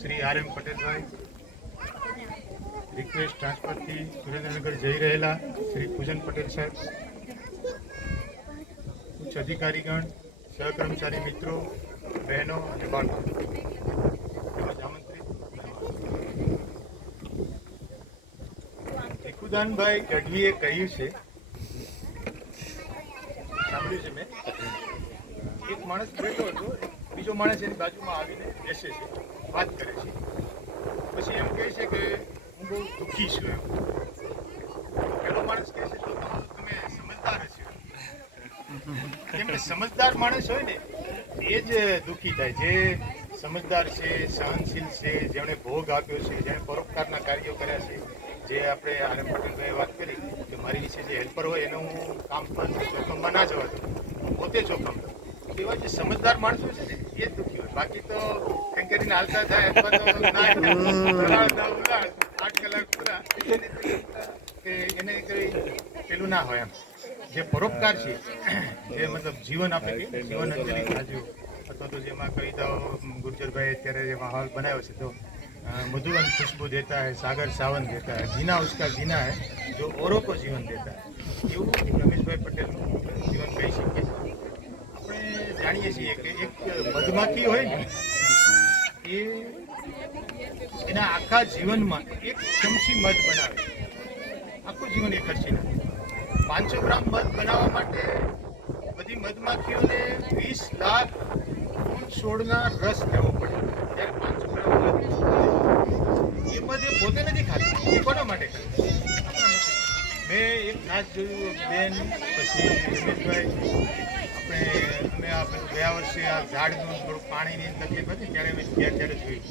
Shri આર.એમ. Patelbhai, request ટ્રાન્સફરથી Surendranagar જઈ રહેલા શ્રી પૂજન પટેલ સાહેબ, ઉચ્ચ અધિકારીગણ, સહકર્મચારી મિત્રો, બહેનો અને બાળકો તેમજ આમંત્રિત ભીખુદાનભાઈ ગઢવીએ કહ્યું છે, સાંભળ્યું છે મેં, એક માણસ બેઠો હતો, બીજો માણસ એની બાજુમાં આવીને બેસે છે, વાત કરે છે, પછી એમ કહે છે કે હું બહુ દુઃખી છું. એમ પેલો માણસ કહે છે તમે સમજદાર છો. કેમ કે સમજદાર માણસ હોય ને એ જ દુઃખી થાય, જે સમજદાર છે, સહનશીલ છે, જેમણે ભોગ આપ્યો છે, જેણે પરોપકારના કાર્યો કર્યા છે. જે આપણે આર.એમ. પટેલભાઈએ વાત કરી કે મારી વિશે જે હેલ્પર હોય એને હું કામ જોખમમાં ના જવા દઉં, પોતે જોખમ દઉં. એવા જે સમજદાર માણસો છે ને એ જ દુઃખી હોય. બાકી તો ટેન્કરીને હાલતા થાય અથવા તો 8 કલાક પૂરા કે એને કંઈ પેલું ના હોય. એમ જે પરોપકાર છે, જે મતલબ જીવન આપે કે જીવન અંજલિ આજુ અથવા તો જેમાં કવિતાઓ ગુર્જરભાઈ અત્યારે જે માહોલ બનાવ્યો છે, તો मधुवन खुशबू देता है, सागर सावन देता है, जीना उसका जीना है जो औरों को जीवन देता है. એવું રમેશભાઈ પટેલનું જીવન કહી શકીએ. આપણે જાણીએ છીએ કે એક મધમાખી હોય ને એ એના આખા જીવનમાં 1 ચમચી મધ બનાવે, આખું જીવન એ ખર્ચી નાખે. 500 ગ્રામ મધ બનાવવા માટે બધી મધમાખીઓને 20 લાખ ફૂલ છોડના રસ લેવો પડે. ત્યારે 500 ગ્રામ એ મધ એ પોતે નથી ખાતી, એ કોના માટે ખાય? મેં એક ખાસ જોયું બેન, પછી રમેશભાઈ, અમે આ ગયા વર્ષે આ ઝાડનું થોડું પાણીની તકલીફ હતી ત્યારે અમે ગયા ત્યારે જોયું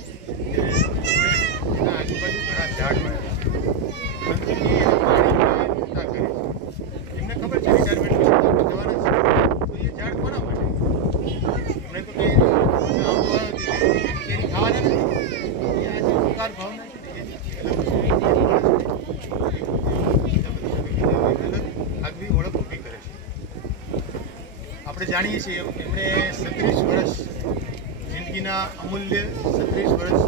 એના આજુબાજુ ઘણા ઝાડ મળે છે, એમને ખબર છે રિટાયરમેન્ટ પછી જવાના છે, તો એ ઝાડ કોના માટે? એમણે તો કેરી ખાવાના નથી, એ આજે ઉપકાર ભાવના છે આગવી ઓળખ ઊભી કરે છે. આપણે જાણીએ છીએ એમણે 36 વર્ષ જિંદગીના અમૂલ્ય 36 વર્ષ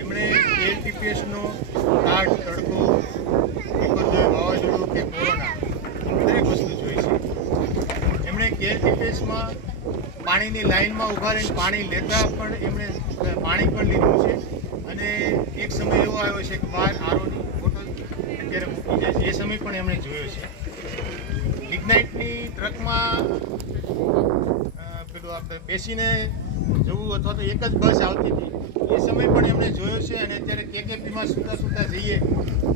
એમણે એલટીપીએસનો કાળ, તડકો, વિપર્યય, વાવાઝોડું કે કોરોના દરેક વસ્તુ જોઈ છે. એમણે એલટીપીએસમાં પાણીની લાઈનમાં ઊભા રહીને પાણી લેતા પણ એમણે પાણી પણ લીધું છે. અને એક સમય એવો આવ્યો છે કે બહાર આરોની બોટલ અત્યારે મૂકી જાય છે, એ સમય પણ એમણે જોયો છે. લિગ્નાઇટની ટ્રકમાં પેલું આપણે બેસીને જવું અથવા તો એક જ બસ આવતી હતી, એ સમય પણ એમણે જોયો છે. અને અત્યારે કેકેપીમાં સૂતા સૂતા જઈએ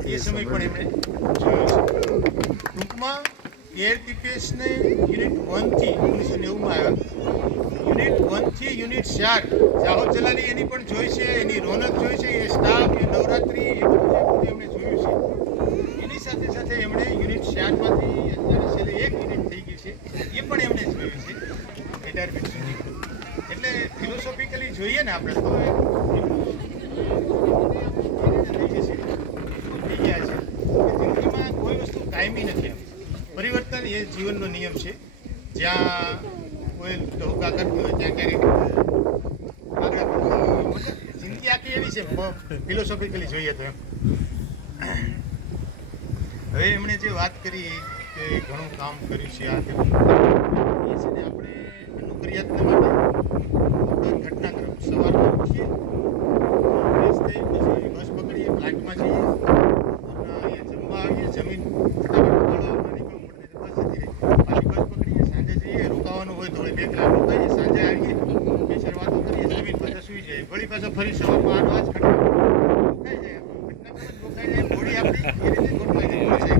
એ સમય પણ એમણે જોયો છે. ટૂંકમાં એઆરટીપીએસને યુનિટ 1થી 1990માં આવ્યા, યુનિટ 1થી યુનિટ 4 જાહોદ જલાલી એની પણ જોઈ છે, એની રોનક જોઈ છે, એ સ્ટાફ, એ નવરાત્રી, એ બધું એમણે જોયું છે. એની સાથે સાથે એમણે યુનિટ 4માંથી અત્યારે છેલ્લે 1 યુનિટ થઈ ગઈ છે, એ પણ એમણે જોયું છે રિટાયરમેન્ટ સુધી. એટલે ફિલોસોફિકલી જોઈએ ને આપણે તો થઈ જશે, થઈ ગયા છે કે જિંદગીમાં કોઈ વસ્તુ કાયમી નથી. પરિવર્તન એ જીવનનો નિયમ છે. જ્યાં કોઈ ટોકા કરતું હોય ત્યાં ક્યારેક આગળ જિંદગી આખી એવી છે ફિલોસોફિકલી જોઈએ તો. એમ હવે એમણે જે વાત કરી કે ઘણું કામ કર્યું છે, આ એ છે ને આપણે નોકરિયાતને માટે આપણે ઘટનાક્રમ સવારમાં ઉઠીએ, ફ્રેશ થઈ, પછી બસ પકડીએ, ફ્લાઇટમાં જઈએ, અહીંયા જમવા આવીએ, જમીન ફટાફટ ઉગાડવામાં નીકળવું પડે, બસ જતી રહી, પાછી બસ પકડીએ, સાંજે જઈએ, રોકાવાનું હોય તો 2 કલાક રોકાઈએ, સાંજે આવીએ, બેસર વાતો કરીએ, જમીન પાછા સૂઈ જાય, વળી પાછા ફરી સવારમાં 8 વાગે રોકાઈ જાય, ઘટનાક્રમ રોકાઈ જાય, બોડી આપણી એ રીતે ગોઠવાઈ જાય.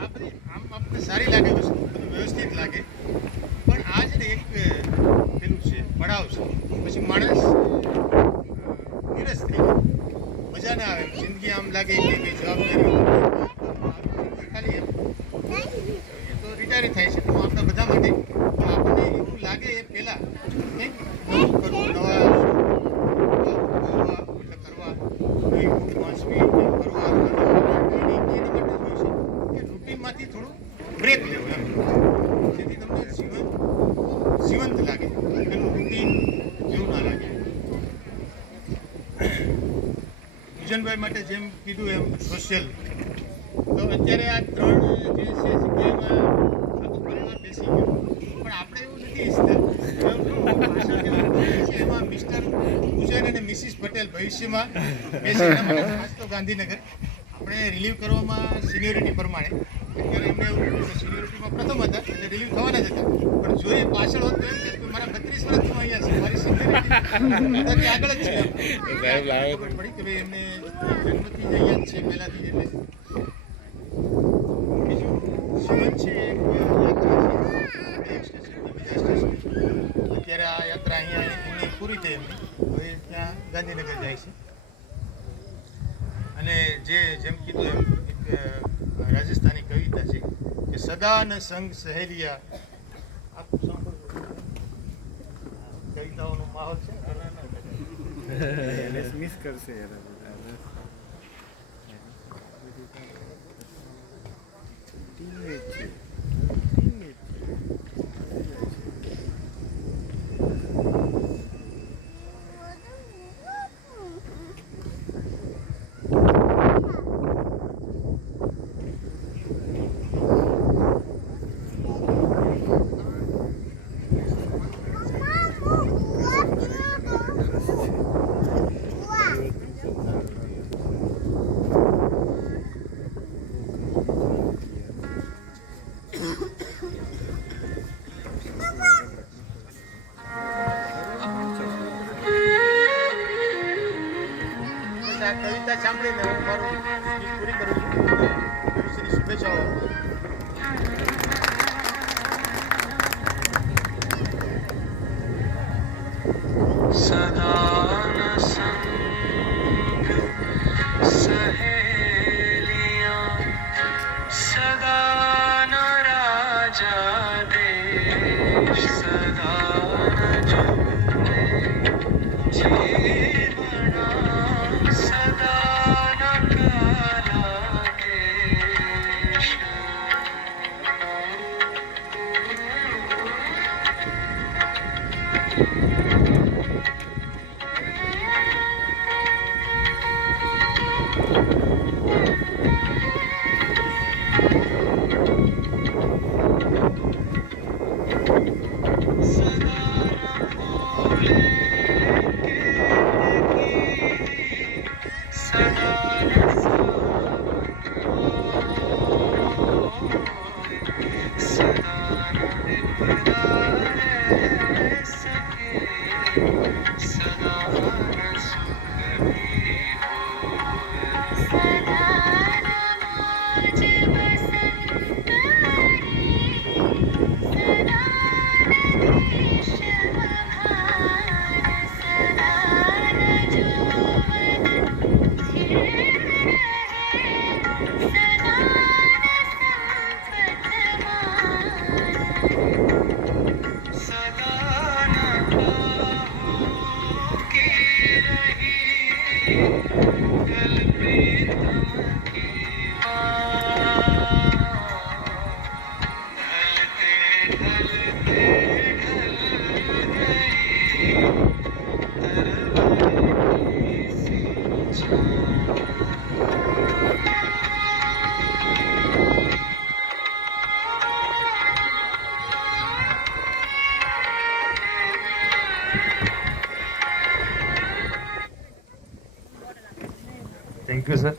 આ બધી આમ આપણને સારી લાગે વસ્તુ, બધું વ્યવસ્થિત લાગે, પણ આ છે ને એક પેલું છે, પડાવ છે, પછી માણસ નિરસ થઈ જાય, મજા ના આવે, જિંદગી આમ લાગે કે કંઈ જવાબદારી ખાલી એમ એ તો રિટાયર થાય છે. તો આપણા બધા માટે આપણને એવું લાગે એ પહેલાં કંઈક નવું કરવું, નવા કરવા, નવી બુક વાંચવી, કરવા એની માટે હોય છે કે રૂટીનમાંથી થોડું બ્રેક લેવું એમ, જેથી તમને જીવંત લાગે. ભુજનભાઈ માટે જેમ કીધું એમ સોશિયલ, તો અત્યારે આ 3 જે છે જગ્યામાં આખો પરિવાર બેસી ગયો, પણ આપણે એવું નથી ઈચ્છતા. પાછળ જે ઉભું છે એમાં મિસ્ટર ભુજન અને મિસિસ પટેલ ભવિષ્યમાં બેસે, એના માટે ખાસ તો ગાંધીનગર આપણે રિલીવ કરવામાં સિનિયોરિટી પ્રમાણે અત્યારે એમને એવું કે સિનિયોરિટીમાં પ્રથમ હતા એટલે રિલીવ થવાના જ હતા, પણ જોઈએ પાછળ હોત તો એમ કે મારા 32 વર્ષથી હું અહીંયા છું, મારી સિનિયોરિટી આગળ જ છે. ખબર પડી કે ભાઈ એમને જન્મથી જ અહીંયા જ છે પહેલાંથી જ. એટલે બીજું જીવન છે એક યાત્રા છે, એક સ્ટેશનથી બીજા સ્ટેશન. અત્યારે આ યાત્રા અહીંયા એમની પૂરી થઈ, એમની હવે ત્યાં ગાંધીનગર જાય છે. અને જેમ કીધું એમ એક રાજસ્થાની કવિતા છે કે સદા ન સંગ સહેલિયા. આખું સાંભળવું, કવિતાઓનો માહોલ છે મિસ કરશે યાર. આ કવિતા સાંભળીને હું મારું સ્પીચ પૂરી કરું છું. ભવિષ્યની શુભેચ્છાઓ. સદાન સંગ સહેલિયા, સદાન રાજા દેશ, સદાન જુને જીવના, સદાન કાલા કેશ. Thank you sir.